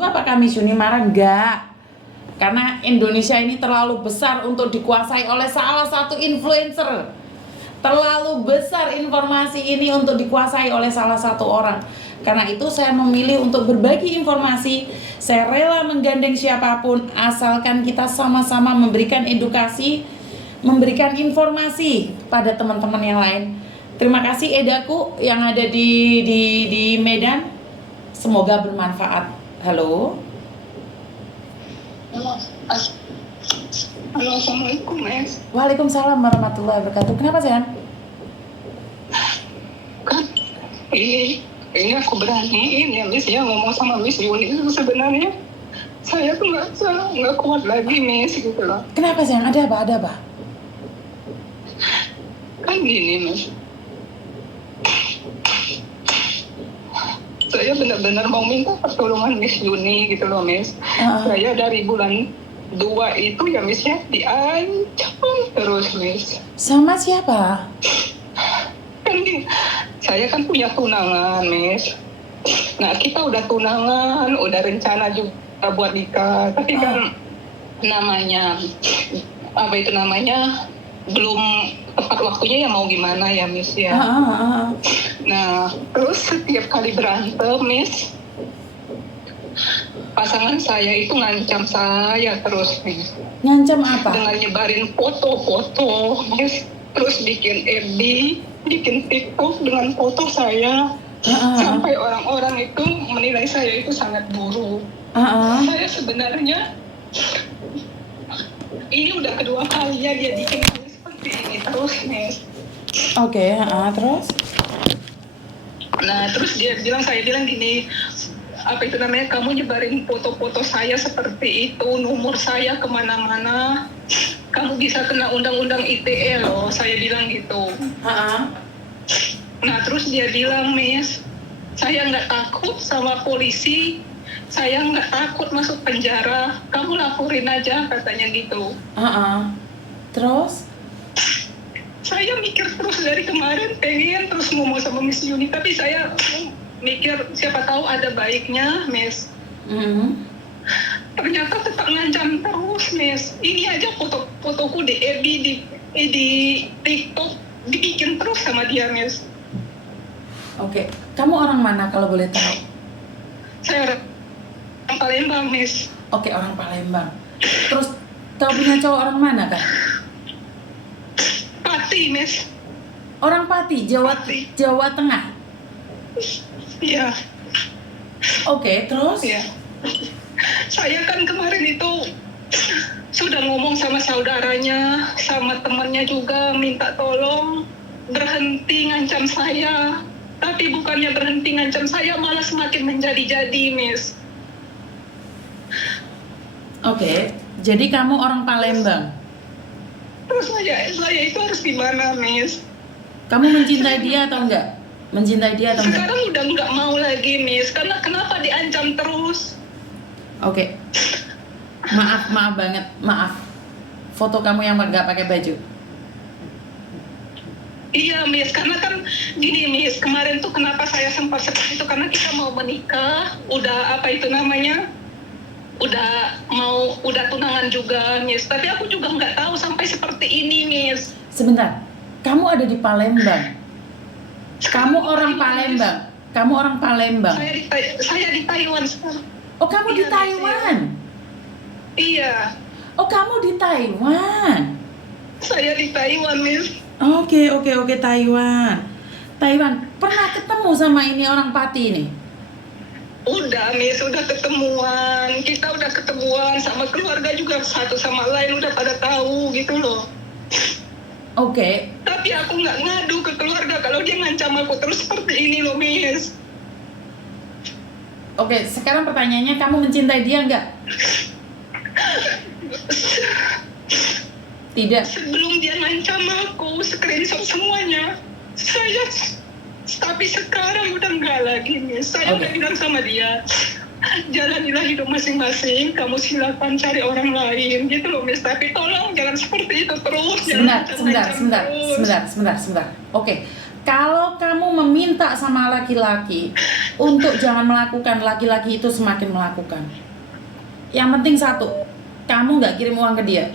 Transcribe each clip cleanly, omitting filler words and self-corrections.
Apakah Miss Yuni marah? Enggak. Karena Indonesia ini terlalu besar untuk dikuasai oleh salah satu influencer. Terlalu besar informasi ini untuk dikuasai oleh salah satu orang. Karena itu saya memilih untuk berbagi informasi. Saya rela menggandeng siapapun asalkan kita sama-sama memberikan edukasi, memberikan informasi pada teman-teman yang lain. Terima kasih Edaku yang ada di Medan. Semoga bermanfaat. Halo. Halo, assalamualaikum, Mas. Waalaikumsalam warahmatullahi wabarakatuh. Kenapa sayang? Kan ini aku beraniin ya, Miss, ya ngomong sama Miss Yuni itu sebenarnya saya tuh nggak kuat lagi, Miss, gitu loh. Kenapa sayang? Ada apa? Ada apa? Kan gini, Miss. Saya benar-benar mau minta pertolongan Miss Yuni gitu loh, Miss. Saya dari bulan 2 itu ya, Miss, ya diancam terus, Miss. Sama siapa? Kan saya kan punya tunangan, Miss. Nah, kita udah tunangan, udah rencana juga buat nikah, tapi kan namanya belum tepat waktunya ya, mau gimana ya, Miss, ya. Nah, terus setiap kali berantem, Miss, pasangan saya itu ngancam saya terus, Miss. Ngancam apa? Dengan nyebarin foto-foto, Miss. Terus bikin FB, bikin TikTok dengan foto saya. Sampai orang-orang itu menilai saya itu sangat buruk. Saya sebenarnya ini udah kedua kalinya dia bikin hal seperti ini terus, Miss. Oke, terus? Nah, terus saya bilang gini, kamu nyebarin foto-foto saya seperti itu, nomor saya kemana-mana, kamu bisa kena undang-undang ITE loh, saya bilang gitu. Nah, terus dia bilang, Miss, saya nggak takut sama polisi, saya nggak takut masuk penjara, kamu laporin aja, katanya gitu. Terus? Saya mikir terus dari kemarin, pengen terus ngomong sama Miss Yuni, tapi saya mikir siapa tahu ada baiknya, Miss. Ternyata tetap ngancam terus, Miss. Ini aja fotoku di FB, di TikTok dibikin terus sama dia, Miss. Oke, kamu orang mana kalau boleh tahu? Saya orang Palembang, Miss. Oke, orang Palembang. Terus kau punya cowok orang mana kak? Pati, Miss. Orang Pati, Jawa Tengah. Iya. Oke, terus? Iya. Saya kan kemarin itu sudah ngomong sama saudaranya, sama temannya juga, minta tolong berhenti ngancam saya. Tapi bukannya berhenti ngancam saya, malah semakin menjadi-jadi, Miss. Oke, jadi kamu orang Palembang. Terus saya itu harus gimana, Miss? Kamu mencintai dia atau enggak? Mencintai dia atau enggak? Sekarang udah nggak mau lagi, Miss. Karena kenapa diancam terus? Oke. Maaf banget, maaf. Foto kamu yang nggak pakai baju. Iya, Miss. Karena kan gini, Miss. Kemarin tuh kenapa saya sempat seperti itu? Karena kita mau menikah. Udah udah tunangan juga, Miss. Tapi aku juga nggak tahu sampai seperti ini, Miss. Sebentar. Kamu ada di Palembang. Kamu orang Palembang. Kamu orang Palembang. Saya di Taiwan sekarang. Oh, kamu di Taiwan. Iya. Oh, kamu di Taiwan. Saya di Taiwan, Miss. Oke, Taiwan. Taiwan. Pernah ketemu sama ini orang Pati ini? Udah, Miss, udah ketemuan. Kita udah ketemuan sama keluarga juga, satu sama lain udah pada tahu gitu loh. Oke. Tapi aku nggak ngadu ke keluarga kalau dia ngancam aku terus seperti ini loh, Miss. Oke, sekarang pertanyaannya, kamu mencintai dia nggak? Tidak. Sebelum dia ngancam aku, screenshot semuanya. Tapi sekarang udah nggak lagi, Miss. Saya udah bilang sama dia, jalanilah hidup masing-masing, kamu silakan cari orang lain gitu loh, Miss. Tapi tolong jangan seperti itu terus. Sebentar. Oke, Kalau kamu meminta sama laki-laki untuk jangan melakukan, laki-laki itu semakin melakukan. Yang penting satu, kamu nggak kirim uang ke dia.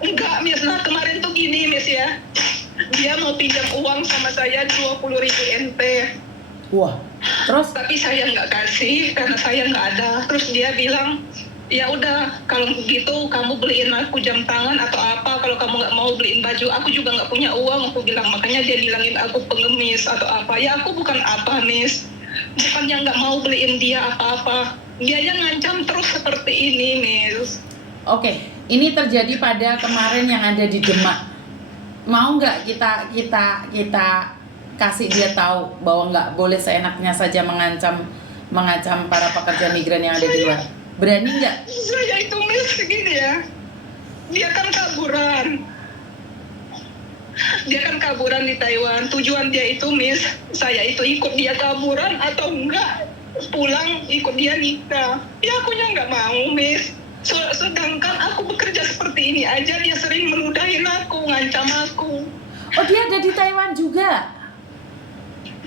Enggak, Miss. Nah, kemarin tuh gini, Miss ya. Dia mau pinjam uang sama saya 20.000 NT. Wah, terus? Tapi saya nggak kasih karena saya nggak ada. Terus dia bilang, ya udah kalau begitu kamu beliin aku jam tangan atau apa. Kalau kamu nggak mau beliin baju, aku juga nggak punya uang. Aku bilang, makanya dia bilangin aku pengemis atau apa. Ya aku bukan apa, Miss. Bukannya nggak mau beliin dia apa-apa. Dia yang ngancam terus seperti ini, Miss. Oke, ini terjadi pada kemarin yang ada di Demak. Mau nggak kita kasih dia tahu bahwa nggak boleh seenaknya saja mengancam para pekerja migran yang ada di luar? Berani nggak? Saya itu, Miss, segini ya. Dia kan kaburan di Taiwan. Tujuan dia itu, Miss, saya itu ikut dia kaburan atau enggak pulang ikut dia nikah. Ya akunya nggak mau, Miss. Sedangkan aku bekerja seperti ini aja, dia sering meludahin aku, ngancam aku. Oh, dia ada di Taiwan juga?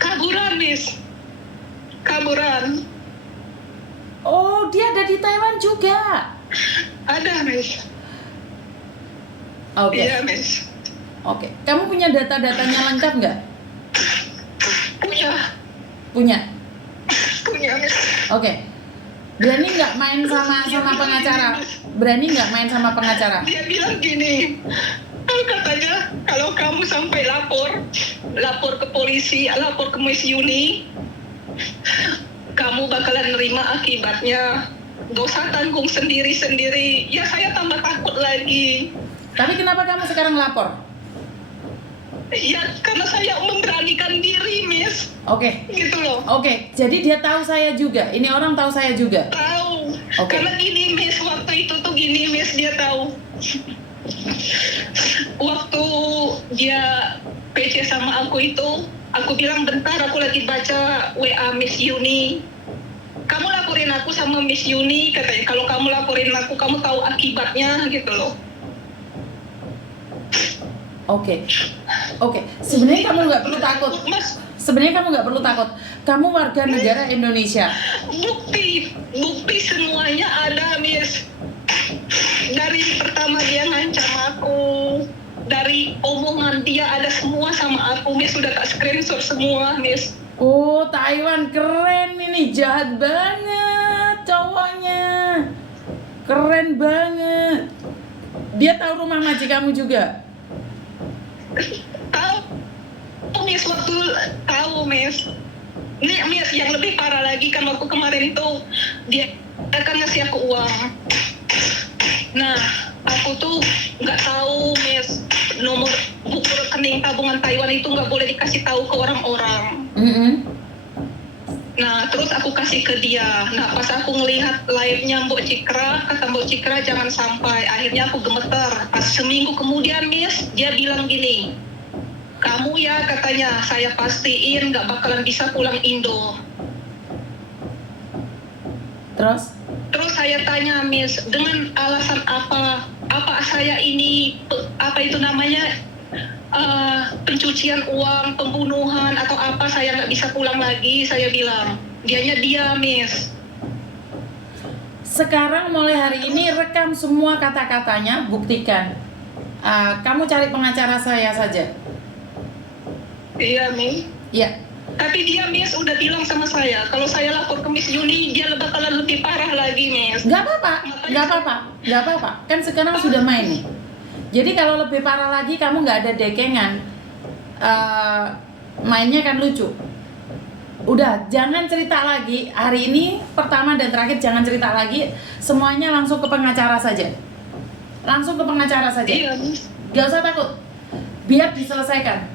Kaburan, Miss. Kaburan. Oh, dia ada di Taiwan juga? Ada, Miss. Oke. Iya, Miss. Oke. Kamu punya data-datanya lengkap nggak? Punya, Punya. Miss. Oke. Berani nggak main sama pengacara? Berani nggak main sama pengacara? Dia bilang gini, katanya kalau kamu sampai lapor ke polisi, lapor ke Miss Yuni, kamu bakalan nerima akibatnya. Dosa tanggung sendiri-sendiri. Ya saya tambah takut lagi. Tapi kenapa kamu sekarang lapor? Ya karena saya memberanikan diri, Miss. Oke. Gitu loh. Oke, jadi dia tahu saya juga. Ini orang tahu saya juga. Tahu. Oke. Karena gini, Miss, waktu itu tuh gini, Miss, dia tahu. Waktu dia PC sama aku itu, aku bilang bentar, aku lagi baca WA Miss Yuni. Kamu laporin aku sama Miss Yuni, katanya. Kalau kamu laporin aku, kamu tahu akibatnya, gitu loh. Oke. Sebenarnya kamu nggak perlu takut. Mas, Sebenarnya kamu nggak perlu takut. Kamu warga negara Indonesia. bukti semuanya ada, Miss. Dari pertama dia ngancam aku, dari omongan dia ada semua sama aku, Miss. Sudah tak screenshot semua, Miss. Oh, Taiwan keren ini, jahat banget cowoknya. Keren banget. Dia tahu rumah maji kamu juga? Tahu, Miss, waktu tahu, Miss. Ini, Miss, yang lebih parah lagi kan waktu kemarin itu dia akan ngasih aku uang. Nah, aku tuh nggak tahu, Miss, nomor buku rekening tabungan Taiwan itu nggak boleh dikasih tahu ke orang-orang. Nah, terus aku kasih ke dia. Nah, pas aku ngelihat live-nya Mbok Cikra, kata Mbok Cikra jangan sampai. Akhirnya aku gemeter. Pas seminggu kemudian, Miss, dia bilang gini, kamu ya, katanya, saya pastiin nggak bakalan bisa pulang Indo. Terus saya tanya, Miss, dengan alasan apa? Apa saya ini, apa itu namanya, pencucian uang, pembunuhan, atau apa, saya nggak bisa pulang lagi, saya bilang. Dianya dia, Miss. sekarang mulai hari ini rekam semua kata-katanya, buktikan. Kamu cari pengacara saya saja. Iya, Miss. Iya. Tapi dia, Miss, udah bilang sama saya, kalau saya lapor ke Miss Yuni, dia bakalan lebih parah lagi, Miss. Nggak apa-apa. Kan sekarang sudah main nih. Jadi kalau lebih parah lagi, kamu nggak ada dekengan, mainnya kan lucu. Udah, jangan cerita lagi. Hari ini pertama dan terakhir jangan cerita lagi. Semuanya langsung ke pengacara saja. Iya, Miss. Gak usah takut. Biar diselesaikan.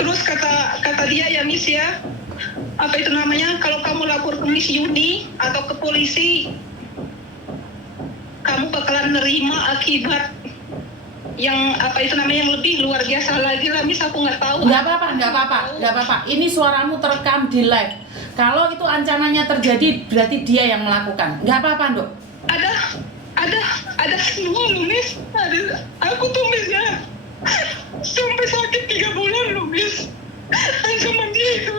Terus kata dia ya, Miss ya, apa itu namanya, kalau kamu lapor ke Miss Yuni atau ke polisi, kamu bakalan nerima akibat yang apa itu namanya, yang lebih luar biasa lagi lah, Miss. Aku nggak tahu. Nggak apa-apa. Ini suaramu terekam di live. Kalau itu ancamannya terjadi, berarti dia yang melakukan. Nggak apa-apa, Dok. Ada semua loh, Miss. Ada, aku tuh, Miss ya. Sampai sakit 3 bulan loh, Miss. Ancaman dia itu.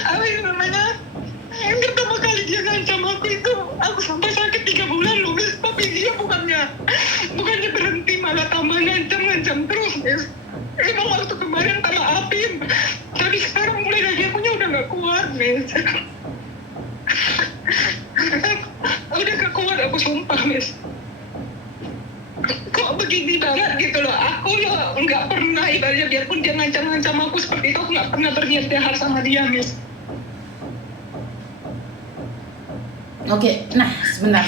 Apa itu namanya? Yang pertama kali dia ngancam aku itu, aku sampai sakit 3 bulan loh, Miss. Tapi dia bukannya berhenti, malah tambah ngancam terus, Miss. Emang waktu kemarin tak maafin, tapi sekarang mulai lagi akunya udah gak kuat, Miss. Udah gak kuat aku, sumpah, Miss. Kok begini banget gitu loh. Aku ya nggak pernah, ibaratnya biarpun dia ngancam-ngancam aku seperti itu, aku nggak pernah berniat jahat sama dia, Miss. Oke, nah sebentar.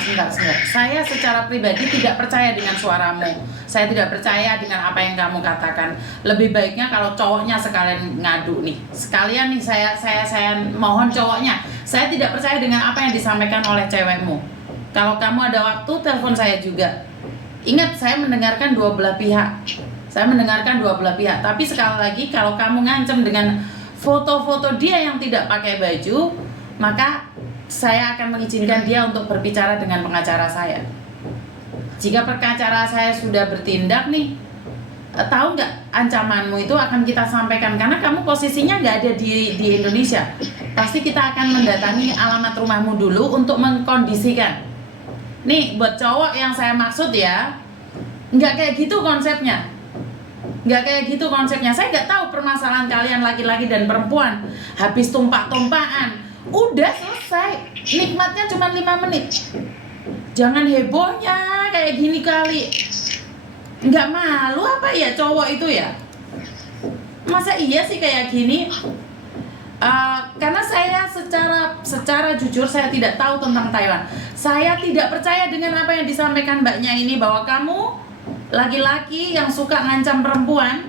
Saya secara pribadi tidak percaya dengan suaramu. Saya tidak percaya dengan apa yang kamu katakan. Lebih baiknya kalau cowoknya sekalian ngadu nih. Sekalian nih saya mohon cowoknya. Saya tidak percaya dengan apa yang disampaikan oleh cewekmu. Kalau kamu ada waktu, telepon saya juga. Ingat, saya mendengarkan dua belah pihak. Tapi sekali lagi, kalau kamu ngancam dengan foto-foto dia yang tidak pakai baju, maka saya akan mengizinkan dia untuk berbicara dengan pengacara saya. Jika pengacara saya sudah bertindak nih, tahu nggak, ancamanmu itu akan kita sampaikan. Karena kamu posisinya nggak ada di Indonesia. Pasti kita akan mendatangi alamat rumahmu dulu untuk mengkondisikan. Nih, buat cowok yang saya maksud ya, nggak kayak gitu konsepnya. Saya nggak tahu permasalahan kalian laki-laki dan perempuan. Habis tumpah-tumpahan, udah selesai. Nikmatnya cuma 5 menit. Jangan hebohnya kayak gini kali. Nggak malu apa ya cowok itu ya? Masa iya sih kayak gini? Karena saya secara jujur saya tidak tahu tentang Taiwan. Saya tidak percaya dengan apa yang disampaikan mbaknya ini, bahwa kamu laki-laki yang suka ngancam perempuan.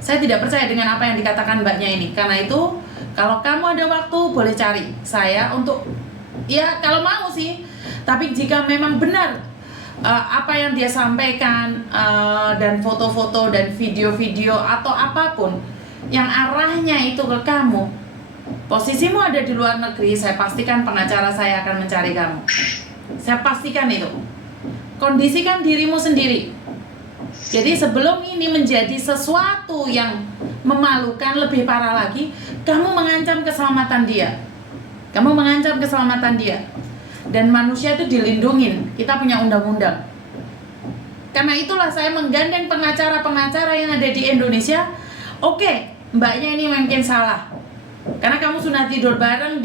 Saya tidak percaya dengan apa yang dikatakan mbaknya ini. Karena itu, kalau kamu ada waktu boleh cari saya untuk, ya kalau mau sih. Tapi jika memang benar apa yang dia sampaikan, dan foto-foto dan video-video atau apapun yang arahnya itu ke kamu, posisimu ada di luar negeri, saya pastikan pengacara saya akan mencari kamu. Saya pastikan itu. Kondisikan dirimu sendiri. Jadi sebelum ini menjadi sesuatu yang memalukan, lebih parah lagi, kamu mengancam keselamatan dia. Dan manusia itu dilindungin. Kita punya undang-undang. Karena itulah saya menggandeng pengacara-pengacara yang ada di Indonesia. Oke, mbaknya ini mungkin salah. Karena kamu sudah tidur bareng di